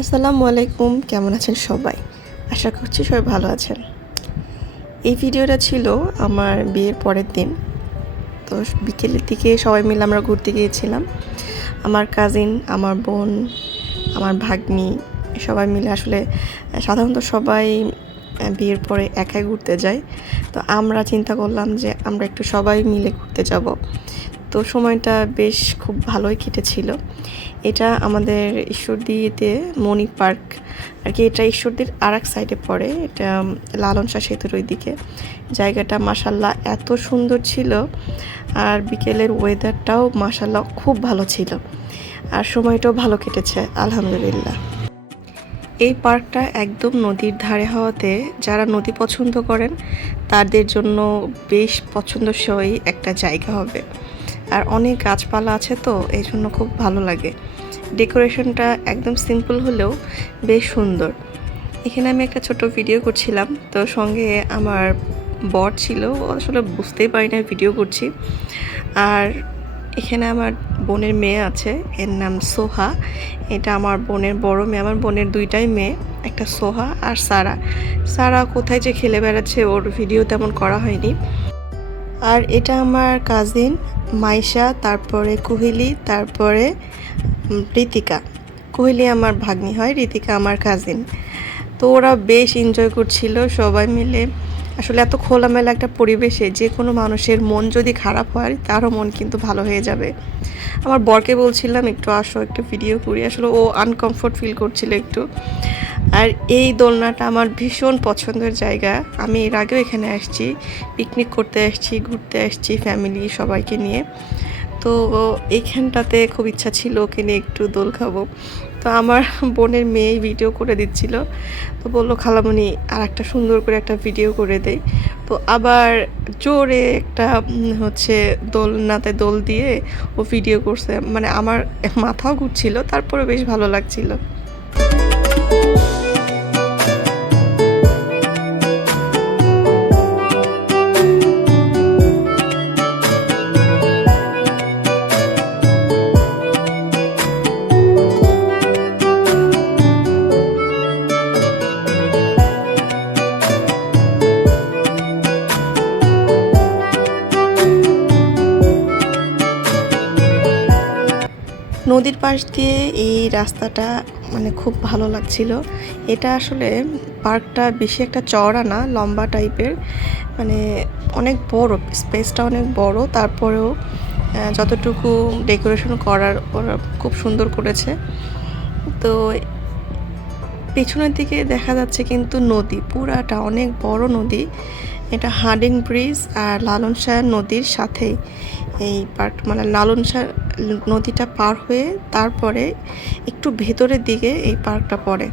আসসালামু আলাইকুম, কেমন আছেন সবাই? আশা করছি সবাই ভালো আছেন। এই ভিডিওটা ছিল আমার বিয়ের পরের দিন। তো বিকেলের দিকে সবাই মিলে আমরা ঘুরতে গিয়েছিলাম। আমার কাজিন আমার বোন, আমার ভাগ্নি, সবাই মিলে আসলে, সাধারণত সবাই বিয়ের পরে একাই ঘুরতে যায়। তো আমরা চিন্তা করলাম যে আমরা একটু সবাই মিলে ঘুরতে যাব। তো সময়টা বেশ খুব ভালোই কেটেছিল। এটা আমাদের ঈশ্বরদীতে মণি পার্ক আর কি এটা ঈশ্বরদীর আর এক সাইডে পড়ে, এটা লালন শাহ সেতুর ওই দিকে জায়গাটা মাসাল্লাহ এত সুন্দর ছিল আর বিকেলের ওয়েদারটাও মাসাল্লাহ খুব ভালো ছিল। আর সময়টাও ভালো কেটেছে, আলহামদুলিল্লাহ। এই পার্কটা একদম নদীর ধারে হওয়াতে যারা নদী পছন্দ করেন, তাদের জন্য বেশ পছন্দসই একটা জায়গা হবে। আর অনেক গাছপালা আছে তো, এই জন্য খুব ভালো লাগে। ডেকোরেশনটা একদম সিম্পল হলেও বেশ সুন্দর। এখানে আমি একটা ছোট ভিডিও করছিলাম, তো সঙ্গে আমার বর ছিল আসলে বুঝতেই পারি না ভিডিও করছি। আর এখানে আমার বোনের মেয়ে আছে, এর নাম সোহা। এটা আমার বোনের বড় মেয়ে, আমার বোনের দুইটাই মেয়ে, একটা সোহা আর সারা। সারা কোথায় যে খেলে বেড়াচ্ছে, ওর ভিডিও তেমন করা হয়নি। আর এটা আমার কাজিন মাইশা, তারপরে কুহিলি, তারপরে রীতিকা। কুহিলি আমার ভাগ্নি হয়, রীতিকা আমার কাজিন তো ওরা বেশ এনজয় করছিল সবাই মিলে। আসলে এত খোলামেলা একটা পরিবেশে যে কোনো মানুষের মন যদি খারাপ হয়, তারও মন কিন্তু ভালো হয়ে যাবে। আমার বরকে বলছিলাম, একটু আসো, একটু ভিডিও করি। আসলে ও আনকমফোর্ট ফিল করছিল একটু। আর এই দোলনাটা আমার ভীষণ পছন্দের জায়গা। আমি এর আগেও এখানে আসছি পিকনিক করতে আসছি, ঘুরতে আসছি ফ্যামিলি সবাইকে নিয়ে। তো এইখানটাতে খুব ইচ্ছা ছিল ওকে নিয়ে একটু দোল খাব। তো আমার বোনের মেয়ে ভিডিও করে দিচ্ছিল। তো বলল, খালামণি আর একটা সুন্দর করে একটা ভিডিও করে দেয় তো আবার জোরে একটা হচ্ছে দোল নাতে দোল দিয়ে ও ভিডিও করছে। মানে আমার মাথাও ঘুরছিল তারপরে বেশ ভালো লাগছিল। পাশ দিয়ে এই রাস্তাটা মানে খুব ভালো লাগছিল। এটা আসলে পার্কটা বেশি একটা চওড়া না, লম্বা টাইপের। মানে অনেক বড়, স্পেসটা অনেক বড়। তারপরেও যতটুকু ডেকোরেশন করার ওরা খুব সুন্দর করেছে। তো পেছনের দিকে দেখা যাচ্ছে কিন্তু নদী, পুরাটা অনেক বড় নদী। এটা হার্ডিং ব্রিজ আর লালন নদীর সাথেই এই পার্ক মানে লালন নদীটা পার হয়ে তারপরে একটু ভেতরের দিকে এই পার্কটা পড়ে।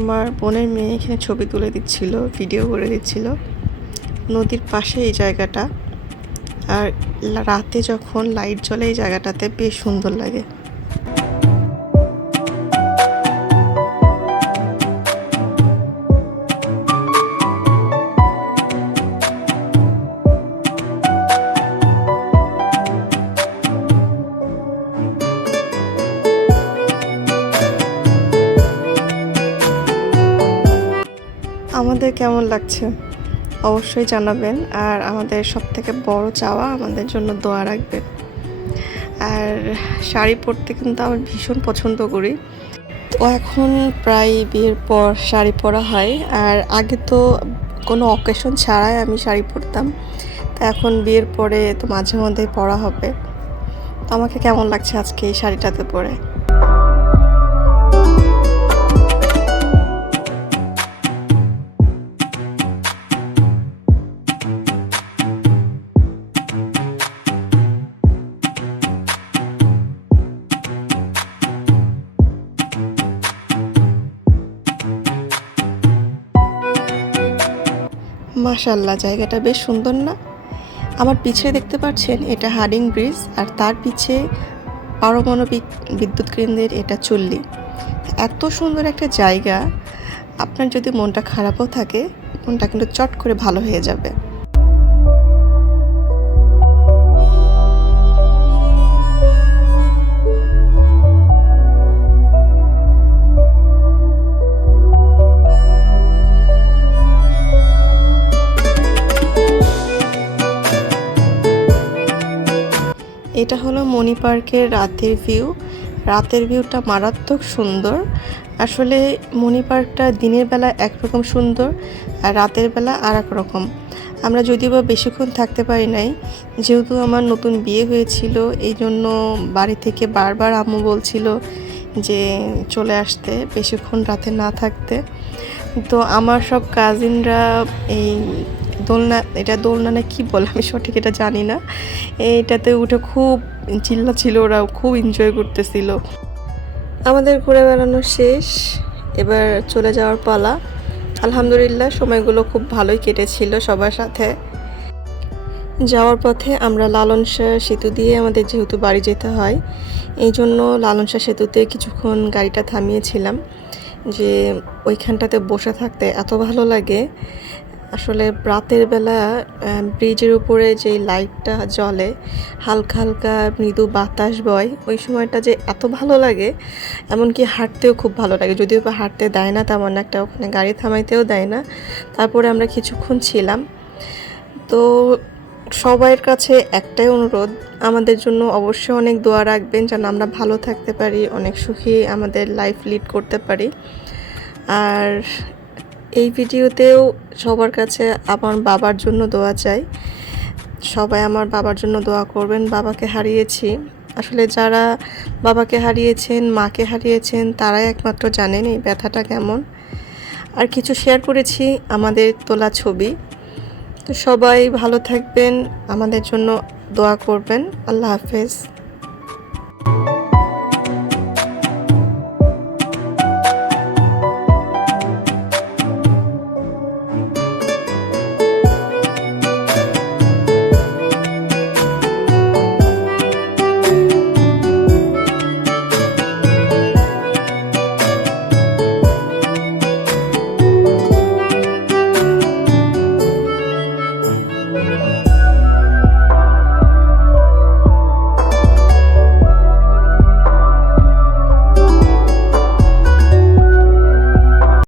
আমার বোনের মেয়ে এখানে ছবি তুলে দিচ্ছিল ভিডিও করে দিচ্ছিল। নদীর পাশে এই জায়গাটা। আর রাতে যখন লাইট জ্বলে এই জায়গাটাতে বেশ সুন্দর লাগে। কেমন লাগছে? অবশ্যই জানাবেন। আর আমাদের সব থেকে বড় চাওয়া আমাদের জন্য দোয়া রাখবেন। আর শাড়ি পরতে কিন্তু আমি ভীষণ পছন্দ করি। তো এখন প্রায় বিয়ের পর শাড়ি পরা হয়। আর আগে তো কোনো অকেশন ছাড়াই আমি শাড়ি পরতাম। তা এখন বিয়ের পরে তো মাঝে মধ্যেই পরা হবে। আমাকে কেমন লাগছে আজকে এই শাড়িটাতে পরে? মাশাল্লাহ, জায়গাটা বেশ সুন্দর না? আমার পিছে দেখতে পাচ্ছেন, এটা হার্ডিং ব্রিজ আর তার পিছে পারমাণবিক বিদ্যুৎ কেন্দ্রের এটা চল্লি। এত সুন্দর একটা জায়গা, আপনার যদি মনটা খারাপও থাকে, মনটা কিন্তু চট করে ভালো হয়ে যাবে। এটা হলো মণি পার্কের রাতের ভিউ। রাতের ভিউটা মারাত্মক সুন্দর। আসলে মণি পার্কটা দিনের বেলা একরকম সুন্দর আর রাতের বেলা আর এক রকম আমরা যদিও বা বেশিক্ষণ থাকতে পারি নাই, যেহেতু আমার নতুন বিয়ে হয়েছিল এই জন্য বাড়ি থেকে বারবার আম্মু বলছিল যে চলে আসতে, বেশিক্ষণ রাতে না থাকতে। তো আমার সব কাজিনরা এই দোলনা, এটা দোলনা না কী বলে, আমি সঠিক এটা জানি না। এইটাতে উঠে খুব চিল্লা ছিল ওরা, খুব এনজয় করতেছিল। আমাদের ঘুরে বেড়ানো শেষ, এবার চলে যাওয়ার পালা। আলহামদুলিল্লাহ, সময়গুলো খুব ভালোই কেটেছিল সবার সাথে। যাওয়ার পথে আমরা লালন শাহ সেতু দিয়ে আমাদের যেহেতু বাড়ি যেতে হয় এই জন্য লালন শাহ সেতুতে কিছুক্ষণ গাড়িটা থামিয়েছিলাম। যে ওইখানটাতে বসে থাকতে এত ভালো লাগে আসলে রাতের বেলা ব্রিজের উপরে যে লাইটটা জ্বলে, হালকা হালকা মৃদু বাতাস বয়, ওই সময়টা যে এত ভালো লাগে, এমনকি হাঁটতেও খুব ভালো লাগে। যদিও বা হাঁটতে দেয় না তেমন একটা, ওখানে গাড়ি থামাইতেও দেয় না। তারপরে আমরা কিছুক্ষণ ছিলাম। তো সবাইয়ের কাছে একটাই অনুরোধ, আমাদের জন্য অবশ্যই অনেক দোয়া রাখবেন যেন আমরা ভালো থাকতে পারি, অনেক সুখী আমাদের লাইফ লিড করতে পারি। আর এই ভিডিওতেও সবার কাছে আমার বাবার জন্য দোয়া চাই। সবাই আমার বাবার জন্য দোয়া করবেন, বাবাকে হারিয়েছি। আসলে যারা বাবাকে হারিয়েছেন, মাকে হারিয়েছেন, তারাই একমাত্র জানেন এই ব্যথাটা কেমন। আর কিছু শেয়ার করেছি আমাদের তোলা ছবি। তো সবাই ভালো থাকবেন, আমাদের জন্য দোয়া করবেন। আল্লাহ হাফেজ।